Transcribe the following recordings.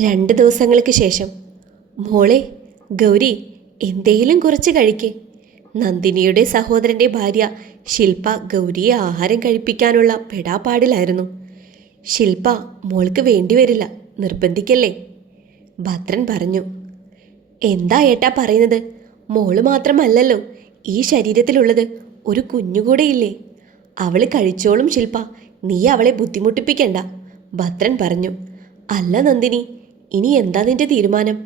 2 ദിവസങ്ങൾക്ക് ശേഷം. മോളെ ഗൗരി, എന്തേലും കുറച്ച് കഴിക്കേ. നന്ദിനിയുടെ സഹോദരൻ്റെ ഭാര്യ ശില്പ ഗൗരിയെ ആഹാരം കഴിപ്പിക്കാനുള്ള പെടാപ്പാടിലായിരുന്നു. ശില്പ, മോൾക്ക് വേണ്ടിവരില്ല, നിർബന്ധിക്കല്ലേ, ഭദ്രൻ പറഞ്ഞു. എന്താ ഏട്ടാ പറയുന്നത്? മോള് മാത്രമല്ലല്ലോ ഈ ശരീരത്തിലുള്ളത്, ഒരു കുഞ്ഞുകൂടെയില്ലേ? അവൾ കഴിച്ചോളും ശില്പ, നീ അവളെ ബുദ്ധിമുട്ടിപ്പിക്കണ്ട, ഭദ്രൻ പറഞ്ഞു. അല്ല നന്ദിനി, ഇനി എന്താ നിന്റെ തീരുമാനം?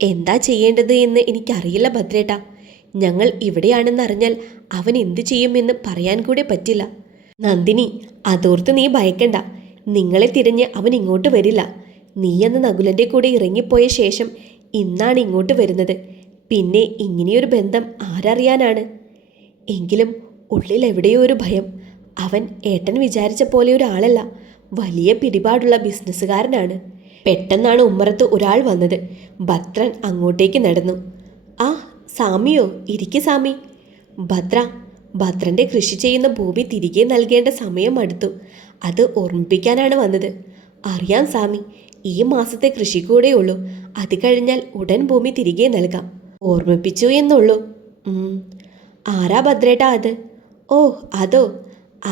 എന്താ ചെയ്യേണ്ടത് എന്ന് എനിക്കറിയില്ല ഭദ്രേട്ടാ. ഞങ്ങൾ ഇവിടെയാണെന്നറിഞ്ഞാൽ അവൻ എന്തു ചെയ്യുമെന്ന് പറയാൻ കൂടെ പറ്റില്ല. നന്ദിനി, അതോർത്ത് നീ ഭയക്കണ്ട. നിങ്ങളെ തിരഞ്ഞ് അവൻ ഇങ്ങോട്ട് വരില്ല. നീ അന്ന് നകുലൻ്റെ കൂടെ ഇറങ്ങിപ്പോയ ശേഷം ഇന്നാണ് ഇങ്ങോട്ട് വരുന്നത്. പിന്നെ ഇങ്ങനെയൊരു ബന്ധം ആരറിയാനാണ്? എങ്കിലും ഉള്ളിൽ എവിടെയോ ഒരു ഭയം. അവൻ ഏട്ടൻ വിചാരിച്ച പോലെ ഒരാളല്ല, വലിയ പിടിപാടുള്ള ബിസിനസ്സുകാരനാണ്. പെട്ടെന്നാണ് ഉമ്മറത്ത് ഒരാൾ വന്നത്. ഭദ്രൻ അങ്ങോട്ടേക്ക് നടന്നു. ആ, സാമിയോ, ഇരിക്ക് സാമി. ഭദ്രൻ്റെ കൃഷി ചെയ്യുന്ന ഭൂമി തിരികെ നൽകേണ്ട സമയം അടുത്തു. അത് ഓർമ്മിപ്പിക്കാനാണ് വന്നത്. അറിയാം സാമി, ഈ മാസത്തെ കൃഷി കൂടെ ഉള്ളൂ. അത് കഴിഞ്ഞാൽ ഉടൻ ഭൂമി തിരികെ നൽകാം. ഓർമ്മിപ്പിച്ചു എന്നുള്ളൂ. ആരാ ഭദ്രേട്ടാ അത്? ഓ അതോ,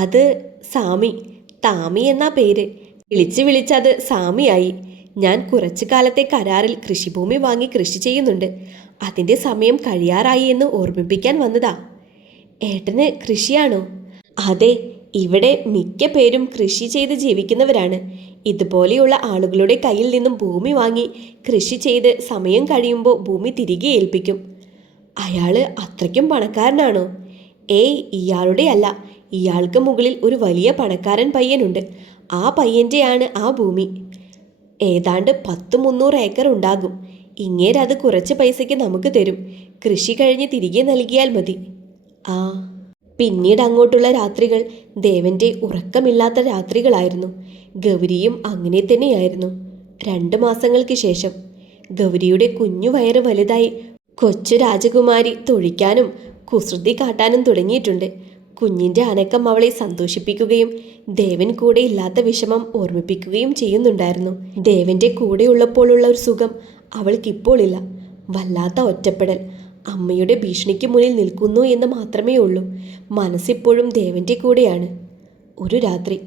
അത് സാമി. താമി എന്നാ പേര്. വിളിച്ചത് സാമിയായി. ഞാൻ കുറച്ചു കാലത്തെ കരാറിൽ കൃഷിഭൂമി വാങ്ങി കൃഷി ചെയ്യുന്നുണ്ട്. അതിൻ്റെ സമയം കഴിയാറായി എന്ന് ഓർമ്മിപ്പിക്കാൻ വന്നതാ. ഏട്ടന് കൃഷിയാണോ? അതെ, ഇവിടെ മിക്ക പേരും കൃഷി ചെയ്ത് ജീവിക്കുന്നവരാണ്. ഇതുപോലെയുള്ള ആളുകളുടെ കയ്യിൽ നിന്നും ഭൂമി വാങ്ങി കൃഷി ചെയ്ത് സമയം കഴിയുമ്പോൾ ഭൂമി തിരികെ ഏൽപ്പിക്കും. അയാൾ അത്രയ്ക്കും പണക്കാരനാണോ? ഏയ്, ഇയാളുടെ അല്ല. ഇയാൾക്ക് മുകളിൽ ഒരു വലിയ പണക്കാരൻ പയ്യനുണ്ട്. ആ പയ്യൻ്റെയാണ് ആ ഭൂമി. ഏതാണ്ട് 100-300 ഏക്കർ ഉണ്ടാകും. ഇങ്ങേരത് കുറച്ച് പൈസയ്ക്ക് നമുക്ക് തരും. കൃഷി കഴിഞ്ഞ് തിരികെ നൽകിയാൽ മതി. ആ, പിന്നീട് അങ്ങോട്ടുള്ള രാത്രികൾ ദേവൻ്റെ ഉറക്കമില്ലാത്ത രാത്രികളായിരുന്നു. ഗൗരിയും അങ്ങനെ തന്നെയായിരുന്നു. 2 മാസങ്ങൾക്ക് ശേഷം ഗൗരിയുടെ കുഞ്ഞു വയറ് വലുതായി. കൊച്ചു രാജകുമാരി തൊഴിക്കാനും കുസൃതി കാട്ടാനും തുടങ്ങിയിട്ടുണ്ട്. കുഞ്ഞിൻ്റെ അനക്കം അവളെ സന്തോഷിപ്പിക്കുകയും ദേവൻ കൂടെ ഇല്ലാത്ത വിഷമം ഓർമ്മിപ്പിക്കുകയും ചെയ്യുന്നുണ്ടായിരുന്നു. ദേവൻ്റെ കൂടെ ഉള്ളപ്പോഴുള്ള ഒരു സുഖം അവൾക്കിപ്പോൾ ഇല്ല. വല്ലാത്ത ഒറ്റപ്പെടൽ. അമ്മയുടെ ഭീഷണിക്ക് മുന്നിൽ നിൽക്കുന്നു എന്ന് മാത്രമേ ഉള്ളൂ. മനസ്സിപ്പോഴും ദേവൻ്റെ കൂടെയാണ്. ഒരു രാത്രി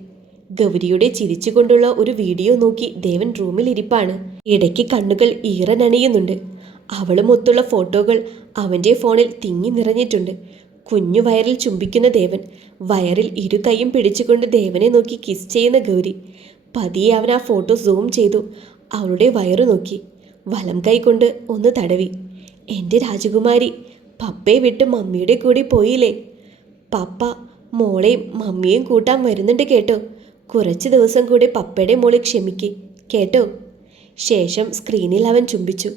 ഗൗരിയുടെ ചിരിച്ചുകൊണ്ടുള്ള ഒരു വീഡിയോ നോക്കി ദേവൻ റൂമിൽ ഇരിപ്പാണ്. ഇടയ്ക്ക് കണ്ണുകൾ ഈറനണിയുന്നുണ്ട്. അവളുമൊത്തുള്ള ഫോട്ടോകൾ അവൻ്റെ ഫോണിൽ തിങ്ങി നിറഞ്ഞിട്ടുണ്ട്. കുഞ്ഞു വയറിൽ ചുംബിക്കുന്ന ദേവൻ, വയറിൽ 2 കൈയും പിടിച്ചുകൊണ്ട് ദേവനെ നോക്കി കിസ് ചെയ്യുന്ന ഗൗരി. പതിയെ അവൻ ആ ഫോട്ടോ സൂം ചെയ്തു. അവളുടെ വയറു നോക്കി. വലം കൈ കൊണ്ട് ഒന്ന് തടവി. എൻ്റെ രാജകുമാരി, പപ്പയെ വിട്ട് മമ്മിയുടെ കൂടെ പോയില്ലേ? പപ്പ മോളെയും മമ്മിയെയും കൂട്ടാൻ വരുന്നുണ്ട് കേട്ടോ. കുറച്ച് ദിവസം കൂടെ പപ്പയുടെ മോളെ ക്ഷമിക്ക് കേട്ടോ. ശേഷം സ്ക്രീനിൽ അവൻ ചുംബിച്ചു.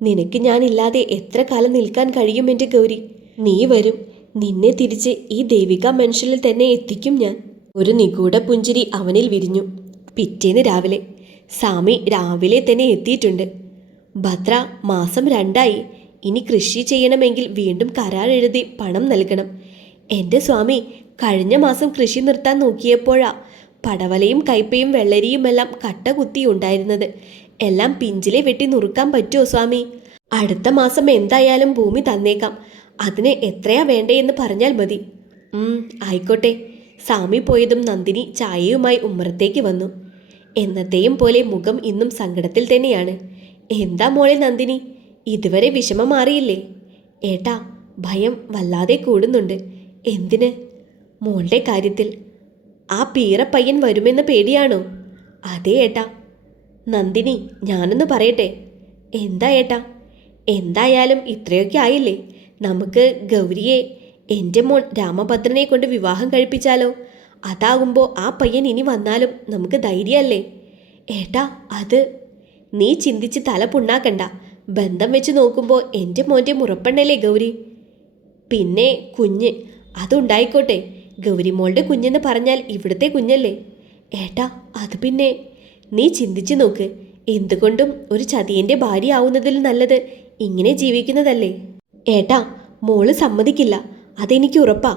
നിനക്ക് ഞാനില്ലാതെ എത്ര കാലം നിൽക്കാൻ കഴിയും എൻ്റെ ഗൗരി? നീ വരും. നിന്നെ തിരിച്ച് ഈ ദേവിക മെൻഷനിൽ തന്നെ എത്തിക്കും ഞാൻ. ഒരു നിഗൂഢ പുഞ്ചിരി അവനിൽ വിരിഞ്ഞു. പിറ്റേന്ന് രാവിലെ സാമി രാവിലെ തന്നെ എത്തിയിട്ടുണ്ട്. ഭദ്ര, മാസം 2ആയി. ഇനി കൃഷി ചെയ്യണമെങ്കിൽ വീണ്ടും കരാർ എഴുതി പണം നൽകണം. എൻ്റെ സ്വാമി, കഴിഞ്ഞ മാസം കൃഷി നിർത്താൻ നോക്കിയപ്പോഴാ പടവലയും കയ്പയും വെള്ളരിയുമെല്ലാം കട്ട കുത്തിയുണ്ടായിരുന്നത്. എല്ലാം പിഞ്ചിലെ വെട്ടി നുറുക്കാൻ പറ്റുമോ സ്വാമി? അടുത്ത മാസം എന്തായാലും ഭൂമി തന്നേക്കാം. അതിന് എത്രയാ വേണ്ടേയെന്ന് പറഞ്ഞാൽ മതി. ആയിക്കോട്ടെ. സാമി പോയതും നന്ദിനി ചായയുമായി ഉമ്മറത്തേക്ക് വന്നു. എന്നത്തെയും പോലെ മുഖം ഇന്നും സങ്കടത്തിൽ തന്നെയാണ്. എന്താ മോളെ നന്ദിനി, ഇതുവരെ വിഷമം മാറിയില്ലേ? ഏട്ടാ, ഭയം വല്ലാതെ കൂടുന്നുണ്ട്. എന്തിന്? മോളുടെ കാര്യത്തിൽ. ആ പീറപ്പയ്യൻ വരുമെന്ന പേടിയാണോ? അതെ ഏട്ടാ. നന്ദിനി, ഞാനൊന്ന് പറയട്ടെ. എന്താ ഏട്ടാ? എന്തായാലും ഇത്രയൊക്കെ ആയില്ലേ, നമുക്ക് ഗൗരിയെ എൻ്റെ മോൻ രാമഭദ്രനെ കൊണ്ട് വിവാഹം കഴിപ്പിച്ചാലോ? അതാകുമ്പോൾ ആ പയ്യൻ ഇനി വന്നാലും നമുക്ക് ധൈര്യമല്ലേ? ഏട്ടാ, അത് നീ ചിന്തിച്ച് തല പുണ്ണാക്കണ്ട. ബന്ധം വെച്ച് നോക്കുമ്പോൾ എൻ്റെ മോൻ്റെ മുറപ്പെണ്ണല്ലേ ഗൗരി. പിന്നെ കുഞ്ഞ്, അതുണ്ടായിക്കോട്ടെ. ഗൗരി മോളുടെ കുഞ്ഞെന്ന് പറഞ്ഞാൽ ഇവിടുത്തെ കുഞ്ഞല്ലേ? ഏട്ടാ, അത് പിന്നെ നീ ചിന്തിച്ചു നോക്ക്. എന്തുകൊണ്ടും ഒരു ചതിയൻ്റെ ഭാര്യ ആവുന്നതിൽ നല്ലത് ഇങ്ങനെ ജീവിക്കുന്നതല്ലേ? ഏട്ടാ, മോള് സമ്മതിക്കില്ല, അതെനിക്ക് ഉറപ്പാ.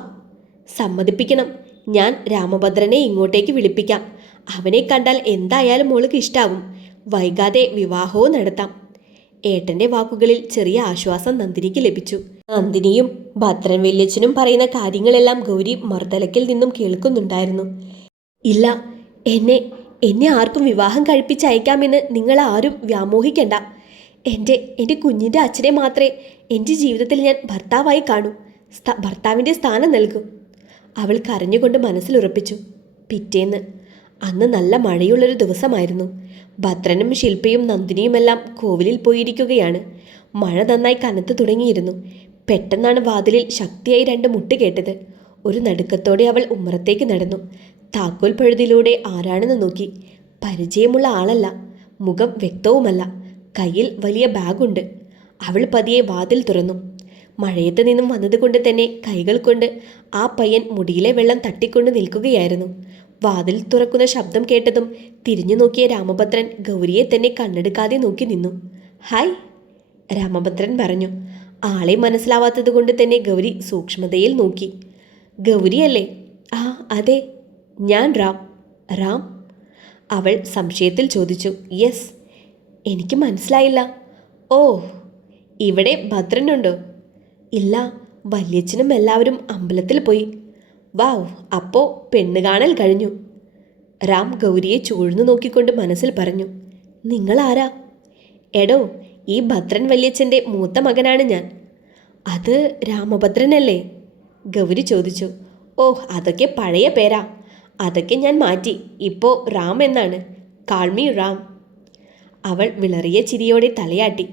സമ്മതിപ്പിക്കണം. ഞാൻ രാമഭദ്രനെ ഇങ്ങോട്ടേക്ക് വിളിപ്പിക്കാം. അവനെ കണ്ടാൽ എന്തായാലും മോൾക്ക് ഇഷ്ടാവും. വൈകാതെ വിവാഹവും നടത്താം. ഏട്ടന്റെ വാക്കുകളിൽ ചെറിയ ആശ്വാസം നന്ദിനിക്ക് ലഭിച്ചു. നന്ദിനിയും ഭദ്രൻ വല്യച്ഛനും പറയുന്ന കാര്യങ്ങളെല്ലാം ഗൗരി മറുതലക്കിൽ നിന്നും കേൾക്കുന്നുണ്ടായിരുന്നു. ഇല്ല, എന്നെ എന്നെ ആർക്കും വിവാഹം കഴിപ്പിച്ചയക്കാമെന്ന് നിങ്ങൾ ആരും വ്യാമോഹിക്കണ്ട. എൻ്റെ കുഞ്ഞിൻ്റെ അച്ഛനെ മാത്രമേ എൻ്റെ ജീവിതത്തിൽ ഞാൻ ഭർത്താവായി കാണൂ. ഭർത്താവിൻ്റെ സ്ഥാനം നൽകും. അവൾ കരഞ്ഞുകൊണ്ട് മനസ്സിലുറപ്പിച്ചു. പിറ്റേന്ന് അന്ന് നല്ല മഴയുള്ളൊരു ദിവസമായിരുന്നു. ഭദ്രനും ശില്പയും നന്ദിനിയുമെല്ലാം കോവിലിൽ പോയിരിക്കുകയാണ്. മഴ നന്നായി കനത്തു തുടങ്ങിയിരുന്നു. പെട്ടെന്നാണ് വാതിലിൽ ശക്തിയായി 2 മുട്ട് കേട്ടത്. ഒരു നടുക്കത്തോടെ അവൾ ഉമ്മറത്തേക്ക് നടന്നു. താക്കോൽ പഴുതിലൂടെ ആരാണെന്ന് നോക്കി. പരിചയമുള്ള ആളല്ല, മുഖം വ്യക്തവുമല്ല. കയ്യിൽ വലിയ ബാഗുണ്ട്. അവൾ പതിയെ വാതിൽ തുറന്നു. മഴയത്ത് നിന്നും വന്നതുകൊണ്ട് തന്നെ കൈകൾ കൊണ്ട് ആ പയ്യൻ മുടിയിലെ വെള്ളം തട്ടിക്കൊണ്ട് നിൽക്കുകയായിരുന്നു. വാതിൽ തുറക്കുന്ന ശബ്ദം കേട്ടതും തിരിഞ്ഞു നോക്കിയ രാമഭദ്രൻ ഗൗരിയെ തന്നെ കണ്ണെടുക്കാതെ നോക്കി നിന്നു. ഹായ്, രാമഭദ്രൻ പറഞ്ഞു. ആളെ മനസ്സിലാവാത്തത് കൊണ്ട് തന്നെ ഗൗരി സൂക്ഷ്മതയിൽ നോക്കി. ഗൗരിയല്ലേ? ആ അതെ, ഞാൻ റാം. റാം? അവൾ സംശയത്തിൽ ചോദിച്ചു. യെസ്. എനിക്ക് മനസ്സിലായില്ല. ഓ, ഇവിടെ ഭദ്രനുണ്ടോ? ഇല്ല, വല്യച്ഛനും എല്ലാവരും അമ്പലത്തിൽ പോയി. വാവ്, അപ്പോ പെണ്ണ് കാണൽ കഴിഞ്ഞു. റാം ഗൗരിയെ ചൂഴ്ന്നു നോക്കിക്കൊണ്ട് മനസ്സിൽ പറഞ്ഞു. നിങ്ങളാരാ? എടോ, ഈ ഭദ്രൻ വല്യച്ഛൻ്റെ മൂത്ത മകനാണ് ഞാൻ. അത് രാമഭദ്രനല്ലേ? ഗൗരി ചോദിച്ചു. ഓ, അതൊക്കെ പഴയ പേരാ. അതൊക്കെ ഞാൻ മാറ്റി. ഇപ്പോൾ റാം എന്നാണ്. കാൾമി റാം. അവൾ വിളറിയ ചിരിയോടെ തലയാട്ടി.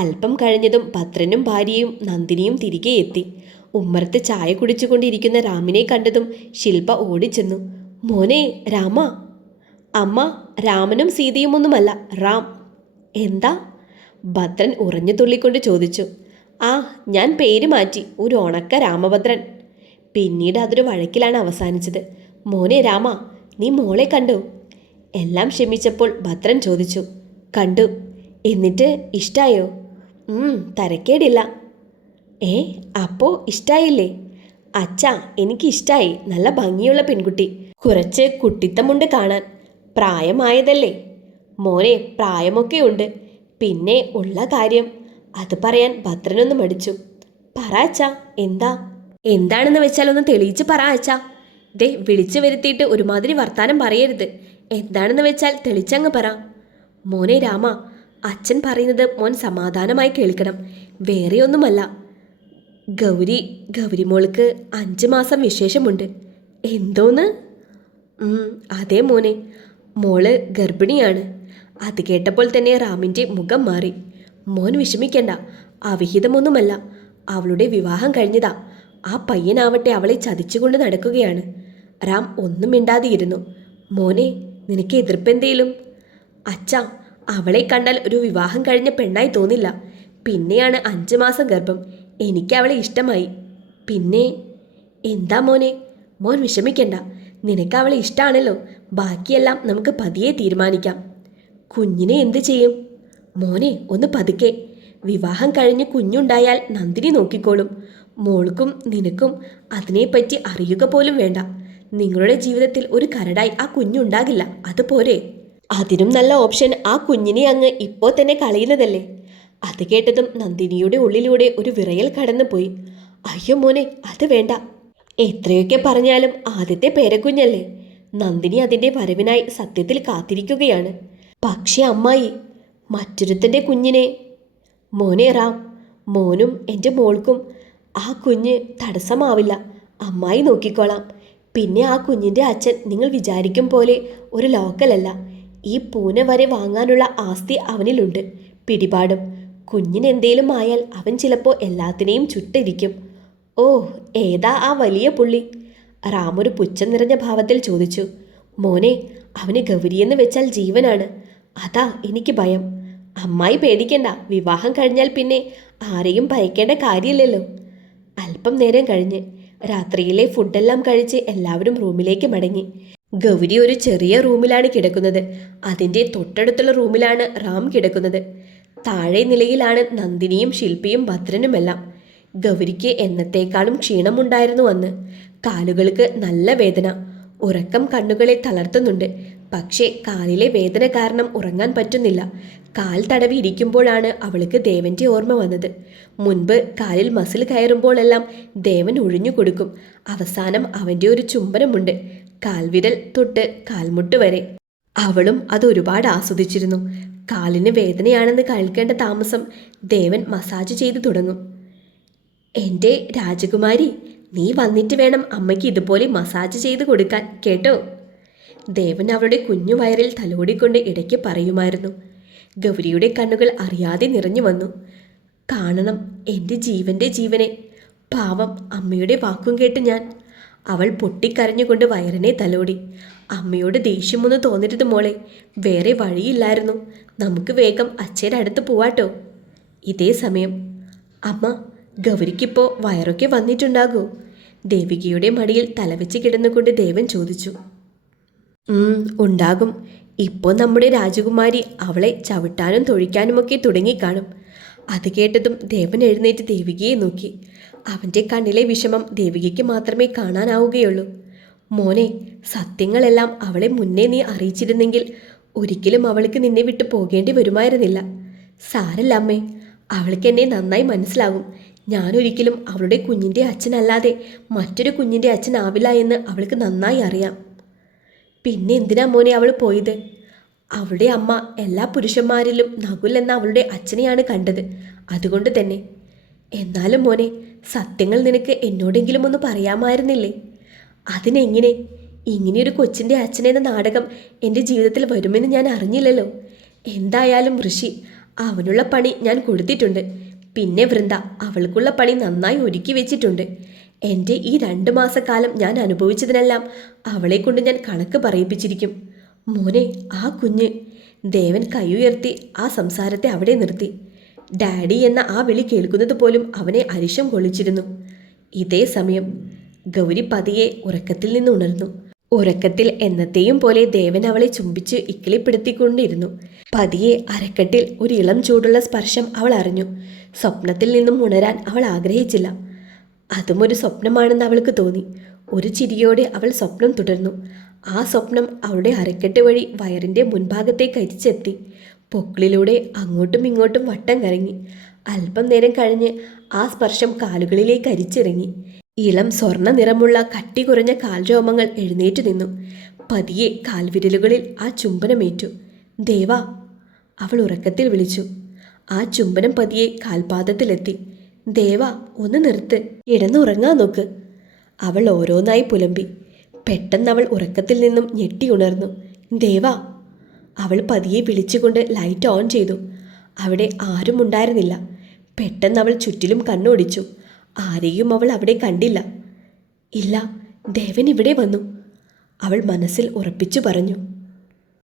അല്പം കഴിഞ്ഞതും ഭദ്രനും ഭാര്യയും നന്ദിനിയും തിരികെ എത്തി. ഉമ്മറത്ത് ചായ കുടിച്ചുകൊണ്ടിരിക്കുന്ന റാമിനെ കണ്ടതും ശില്പ ഓടിച്ചെന്നു. മോനെ രാമ. അമ്മ, രാമനും സീതയുമൊന്നുമല്ല, റാം. എന്താ? ഭദ്രൻ ഉറഞ്ഞു തുള്ളിക്കൊണ്ട് ചോദിച്ചു. ആ, ഞാൻ പേര് മാറ്റി. ഒരു ഉണക്ക രാമഭദ്രൻ. പിന്നീട് അതൊരു വഴക്കിലാണ് അവസാനിച്ചത്. മോനെ രാമ, നീ മോളെ കണ്ടോ? എല്ലാം ക്ഷമിച്ചപ്പോൾ ഭദ്രൻ ചോദിച്ചു. കണ്ടു. എന്നിട്ട് ഇഷ്ടായോ? തരക്കേടില്ല. അപ്പോ ഇഷ്ടായില്ലേ? അച്ഛാ, എനിക്കിഷ്ടായി. നല്ല ഭംഗിയുള്ള പെൺകുട്ടി. കുറച്ച് കുട്ടിത്തമുണ്ട് കാണാൻ. പ്രായമായതല്ലേ? മോനെ, പ്രായമൊക്കെ ഉണ്ട്. പിന്നെ ഉള്ള കാര്യം അത് പറയാൻ ഭദ്രനൊന്ന് മടിച്ചു. പറ അച്ഛാ, എന്താ? എന്താണെന്ന് വെച്ചാൽ ഒന്ന് തെളിയിച്ച് പറ അച്ഛാ. ദേ, വിളിച്ചു വരുത്തിയിട്ട് ഒരുമാതിരി വർത്താനം പറയരുത്. എന്താണെന്ന് വെച്ചാൽ തെളിച്ചങ്ങ് പറ. മോനെ രാമ, അച്ഛൻ പറയുന്നത് മോൻ സമാധാനമായി കേൾക്കണം. വേറെയൊന്നുമല്ല. ഗൗരി മോൾക്ക് 5 മാസം വിശേഷമുണ്ട്. എന്തോന്ന്? അതേ മോനെ, മോള് ഗർഭിണിയാണ്. അത് കേട്ടപ്പോൾ തന്നെ റാമിൻ്റെ മുഖം മാറി. മോൻ വിഷമിക്കണ്ട, അവിഹിതമൊന്നുമല്ല. അവളുടെ വിവാഹം കഴിഞ്ഞതാ. ആ പയ്യനാവട്ടെ അവളെ ചതിച്ചുകൊണ്ട് നടക്കുകയാണ്. റാം ഒന്നും മിണ്ടാതെയിരുന്നു. മോനെ, നിനക്ക് എതിർപ്പെന്തേലും? അച്ഛാ, അവളെ കണ്ടാൽ ഒരു വിവാഹം കഴിഞ്ഞ പെണ്ണായി തോന്നില്ല. പിന്നെയാണ് 5 മാസം ഗർഭം. എനിക്ക് അവളെ ഇഷ്ടമായി. പിന്നെ എന്താ മോനെ? മോൻ വിഷമിക്കണ്ട. നിനക്ക് അവളെ ഇഷ്ടമാണല്ലോ. ബാക്കിയെല്ലാം നമുക്ക് പതിയെ തീരുമാനിക്കാം. കുഞ്ഞിനെ എന്തു ചെയ്യും? മോനെ, ഒന്ന് പതുക്കെ. വിവാഹം കഴിഞ്ഞ് കുഞ്ഞുണ്ടായാൽ നന്ദിനി നോക്കിക്കോളും. മോൾക്കും നിനക്കും അതിനെപ്പറ്റി അറിയുക പോലും വേണ്ട. നിങ്ങളുടെ ജീവിതത്തിൽ ഒരു കരടായി ആ കുഞ്ഞുണ്ടാകില്ല. അതുപോരെ? അതിനും നല്ല ഓപ്ഷൻ ആ കുഞ്ഞിനെ അങ്ങ് ഇപ്പോൾ തന്നെ കളയുന്നതല്ലേ? അത് കേട്ടതും നന്ദിനിയുടെ ഉള്ളിലൂടെ ഒരു വിറയൽ കടന്നു പോയി. അയ്യോ മോനെ, അത് വേണ്ട. എത്രയൊക്കെ പറഞ്ഞാലും ആദ്യത്തെ പേരക്കുഞ്ഞല്ലേ. നന്ദിനി അതിൻ്റെ വരവിനായി സത്യത്തിൽ കാത്തിരിക്കുകയാണ്. പക്ഷേ അമ്മായി, മറ്റൊരുത്തൻ്റെ കുഞ്ഞിനെ. മോനെ റാം, മോനും എൻ്റെ മോൾക്കും ആ കുഞ്ഞ് തടസ്സമാവില്ല. അമ്മായി നോക്കിക്കോളാം. പിന്നെ ആ കുഞ്ഞിൻ്റെ അച്ഛൻ നിങ്ങൾ വിചാരിക്കും പോലെ ഒരു ലോക്കലല്ല. ഈ പൂനെ വരെ വാങ്ങാനുള്ള ആസ്തി അവനിലുണ്ട്. പിടിപാടും. കുഞ്ഞിനെന്തേലും ആയാൽ അവൻ ചിലപ്പോൾ എല്ലാത്തിനെയും ചുട്ടിരിക്കും. ഓ, ഏതാ ആ വലിയ പുള്ളി? റാം ഒരു പുച്ഛം നിറഞ്ഞ ഭാവത്തിൽ ചോദിച്ചു. മോനെ, അവന് ഗൗരിയെന്ന് വെച്ചാൽ ജീവനാണ്. അതാ എനിക്ക് ഭയം. അമ്മായി പേടിക്കണ്ട. വിവാഹം കഴിഞ്ഞാൽ പിന്നെ ആരെയും ഭയക്കേണ്ട കാര്യമില്ലല്ലോ. അല്പം നേരം കഴിഞ്ഞ് രാത്രിയിലെ ഫുഡെല്ലാം കഴിച്ച് എല്ലാവരും റൂമിലേക്ക് മടങ്ങി. ഗൗരി ഒരു ചെറിയ റൂമിലാണ് കിടക്കുന്നത്. അതിൻ്റെ തൊട്ടടുത്തുള്ള റൂമിലാണ് റാം കിടക്കുന്നത്. താഴെ നിലയിലാണ് നന്ദിനിയും ശില്പിയും ഭദ്രനുമെല്ലാം. ഗൗരിക്ക് എന്നത്തേക്കാളും ക്ഷീണമുണ്ടായിരുന്നു അന്ന്. കാലുകൾക്ക് നല്ല വേദന. ഉറക്കം കണ്ണുകളെ തളർത്തുന്നുണ്ട്. പക്ഷേ കാലിലെ വേദന കാരണം ഉറങ്ങാൻ പറ്റുന്നില്ല. കാൽ തടവി ഇരിക്കുമ്പോഴാണ് അവൾക്ക് ദേവന്റെ ഓർമ്മ വന്നത്. മുൻപ് കാലിൽ മസിൽ കയറുമ്പോഴെല്ലാം ദേവൻ ഒഴിഞ്ഞു കൊടുക്കും. അവസാനം അവൻ്റെ ഒരു ചുംബനമുണ്ട്, കാൽവിരൽ തൊട്ട് കാൽമുട്ട് വരെ. അവളും അത് ഒരുപാട് ആസ്വദിച്ചിരുന്നു. കാലിന് വേദനയാണെന്ന് കേൾക്കേണ്ട താമസം ദേവൻ മസാജ് ചെയ്തു തുടങ്ങും. എൻ്റെ രാജകുമാരി, നീ വന്നിട്ട് വേണം അമ്മയ്ക്ക് ഇതുപോലെ മസാജ് ചെയ്ത് കൊടുക്കാൻ കേട്ടോ. ദേവൻ അവളുടെ കുഞ്ഞു വയറിൽ തലോടിക്കൊണ്ട് ഇടയ്ക്ക് പറയുമായിരുന്നു. ഗൗരിയുടെ കണ്ണുകൾ അറിയാതെ നിറഞ്ഞു വന്നു. കാണണം എൻ്റെ ജീവൻ്റെ ജീവനെ. പാവം അമ്മയുടെ വാക്കും കേട്ട് ഞാൻ. അവൾ പൊട്ടിക്കരഞ്ഞുകൊണ്ട് വയറിനെ തലോടി. അമ്മയോട് ദേഷ്യമൊന്നും തോന്നരുത് മോളെ, വേറെ വഴിയില്ലായിരുന്നു. നമുക്ക് വേഗം അച്ഛയുടെ അടുത്ത് പോവാട്ടോ. ഇതേ സമയം, അമ്മ, ഗൗരിക്കിപ്പോൾ വയറൊക്കെ വന്നിട്ടുണ്ടാകൂ? ദേവികയുടെ മടിയിൽ തലവെച്ച് കിടന്നുകൊണ്ട് ദേവൻ ചോദിച്ചു. ഉണ്ടാകും. ഇപ്പോൾ നമ്മുടെ രാജകുമാരി അവളെ ചവിട്ടാനും തൊഴിക്കാനുമൊക്കെ തുടങ്ങിക്കാണും. അത് കേട്ടതും ദേവൻ എഴുന്നേറ്റ് ദേവികയെ നോക്കി. അവൻ്റെ കണ്ണിലെ വിഷമം ദേവികയ്ക്ക് മാത്രമേ കാണാനാവുകയുള്ളൂ. മോനെ, സത്യങ്ങളെല്ലാം അവളെ മുന്നേ നീ അറിയിച്ചിരുന്നെങ്കിൽ ഒരിക്കലും അവൾക്ക് നിന്നെ വിട്ടു പോകേണ്ടി വരുമായിരുന്നില്ല. സാരല്ല അമ്മേ, അവൾക്ക് എന്നെ നന്നായി മനസ്സിലാകും. ഞാനൊരിക്കലും അവളുടെ കുഞ്ഞിൻ്റെ അച്ഛനല്ലാതെ മറ്റൊരു കുഞ്ഞിൻ്റെ അച്ഛനാവില്ല എന്ന് അവൾക്ക് നന്നായി അറിയാം. പിന്നെ എന്തിനാ മോനെ അവൾ പോയത്? അവളുടെ അമ്മ എല്ലാ പുരുഷന്മാരിലും നകുൽ എന്ന അവളുടെ അച്ഛനെയാണ് കണ്ടത്. അതുകൊണ്ട് തന്നെ. എന്നാലും മോനെ, സത്യങ്ങൾ നിനക്ക് എന്നോടെങ്കിലും ഒന്ന് പറയാമായിരുന്നില്ലേ? അതിനെങ്ങനെ? ഇങ്ങനെയൊരു കൊച്ചിൻ്റെ അച്ഛനെന്ന നാടകം എൻ്റെ ജീവിതത്തിൽ വരുമെന്ന് ഞാൻ അറിഞ്ഞില്ലല്ലോ. എന്തായാലും ഋഷി, അവനുള്ള പണി ഞാൻ കൊടുത്തിട്ടുണ്ട്. പിന്നെ വൃന്ദ അവൾക്കുള്ള പണി നന്നായി ഒരുക്കി വെച്ചിട്ടുണ്ട്. എൻ്റെ ഈ 2 മാസക്കാലം ഞാൻ അനുഭവിച്ചതിനെല്ലാം അവളെ കൊണ്ട് ഞാൻ കണക്ക് പറയിപ്പിച്ചിരിക്കും. മോനെ, ആ കുഞ്ഞ്. ദേവൻ കൈയുയർത്തി ആ സംസാരത്തെ അവിടെ നിർത്തി. ഡാഡി എന്ന ആ വിളി കേൾക്കുന്നത് പോലും അവനെ അരിശം കൊള്ളിച്ചിരുന്നു. ഇതേ സമയം ഗൗരി പതിയെ ഉറക്കത്തിൽ നിന്ന് ഉണർന്നു. ഉറക്കത്തിൽ എന്നത്തെയും പോലെ ദേവൻ അവളെ ചുംബിച്ച് ഇക്കിളിപ്പെടുത്തിക്കൊണ്ടിരുന്നു. പതിയെ അരക്കെട്ടിൽ ഒരു ഇളം ചൂടുള്ള സ്പർശം അവൾ അറിഞ്ഞു. സ്വപ്നത്തിൽ നിന്നും ഉണരാൻ അവൾ ആഗ്രഹിച്ചില്ല. അതും ഒരു സ്വപ്നമാണെന്ന് അവൾക്ക് തോന്നി. ഒരു ചിരിയോടെ അവൾ സ്വപ്നം തുടർന്നു. ആ സ്വപ്നം അവളുടെ അരക്കെട്ട് വഴി വയറിൻ്റെ മുൻഭാഗത്തേക്ക് അരിച്ചെത്തി. പൊക്കിളിലൂടെ അങ്ങോട്ടും ഇങ്ങോട്ടും വട്ടം കറങ്ങി. അല്പം നേരം കഴിഞ്ഞ് ആ സ്പർശം കാലുകളിലേക്ക് അരിച്ചിറങ്ങി. ഇളം സ്വർണ്ണ നിറമുള്ള കട്ടി കുറഞ്ഞ കാൽരോമങ്ങൾ എഴുന്നേറ്റു നിന്നു. പതിയെ കാൽവിരലുകളിൽ ആ ചുംബനമേറ്റു. ദേവാ, അവൾ ഉറക്കത്തിൽ വിളിച്ചു. ആ ചുംബനം പതിയെ കാൽപാദത്തിലെത്തി. ദേവാ, ഒന്ന് നിർത്ത്, കിടന്നുറങ്ങാൻ നോക്ക്. അവൾ ഓരോന്നായി പുലമ്പി. പെട്ടെന്ന് അവൾ ഉറക്കത്തിൽ നിന്നും ഞെട്ടിയുണർന്നു. ദേവാ, അവൾ പതിയെ വിളിച്ചുകൊണ്ട് ലൈറ്റ് ഓൺ ചെയ്തു. അവിടെ ആരും ഉണ്ടായിരുന്നില്ല. പെട്ടെന്ന് അവൾ ചുറ്റിലും കണ്ണോടിച്ചു. ആരെയും അവൾ അവിടെ കണ്ടില്ല. ഇല്ല, ദേവൻ ഇവിടെ വന്നു, അവൾ മനസ്സിൽ ഉറപ്പിച്ചു പറഞ്ഞു.